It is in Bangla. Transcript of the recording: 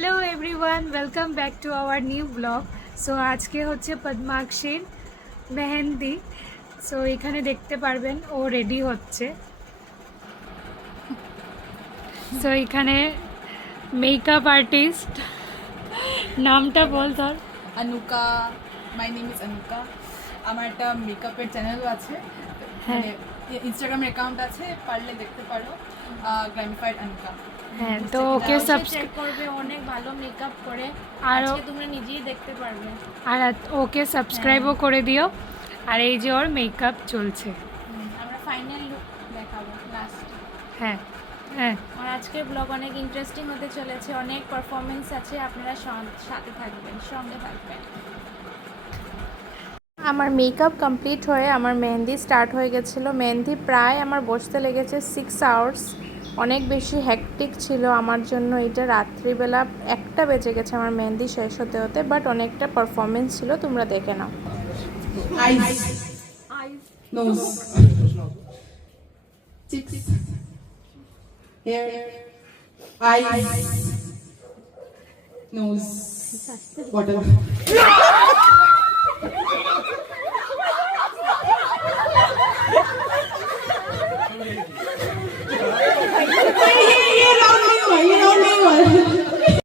Hello everyone, welcome back to our new blog. So আজকে হচ্ছে পদ্মাক্ষীর মেহেন্দি। সো এখানে দেখতে পারবেন ও রেডি হচ্ছে। সো এখানে মেকআপ আর্টিস্ট, নামটা বল তোর। অনুকা, মাই নেম ইজ অনুকা। আমার একটা মেকআপের চ্যানেলও আছে, হ্যাঁ মানে ইনস্টাগ্রামের অ্যাকাউন্ট আছে, পারলে দেখতে পারো, গ্ল্যামিফাইড অনুকা। হ্যাঁ, তো ওকে চেক করবে, অনেক ভালো মেকআপ করে। আর আজকে তোমরা নিজেই দেখতে পারবে। আর ওকে সাবস্ক্রাইবও করে দিও। আর এই যে ওর মেকআপ চলছে। আমরা ফাইনাল লুক দেখাবো লাস্ট। হ্যাঁ হ্যাঁ, আর আজকের ব্লগ অনেক ইন্টারেস্টিং হতে চলেছে, অনেক পারফরমেন্স আছে, আপনারা সাথে থাকবেন, সঙ্গে থাকবেন। আমার মেকআপ কমপ্লিট হয়ে আমার মেহেন্দি স্টার্ট হয়ে গেছিলো। মেহেন্দি প্রায় আমার বসতে লেগেছে 6 আওয়ার্স। অনেক বেশি হ্যাকটিক ছিল আমার জন্য এটা। রাত্রিবেলা 1টা বেজে গেছে আমার মেহেন্দি শেষ হতে হতে, বাট অনেকটা পারফরমেন্স ছিল, তোমরা দেখে নাও। Eyes, nose, cheeks, hair, eyes, nose, bottle.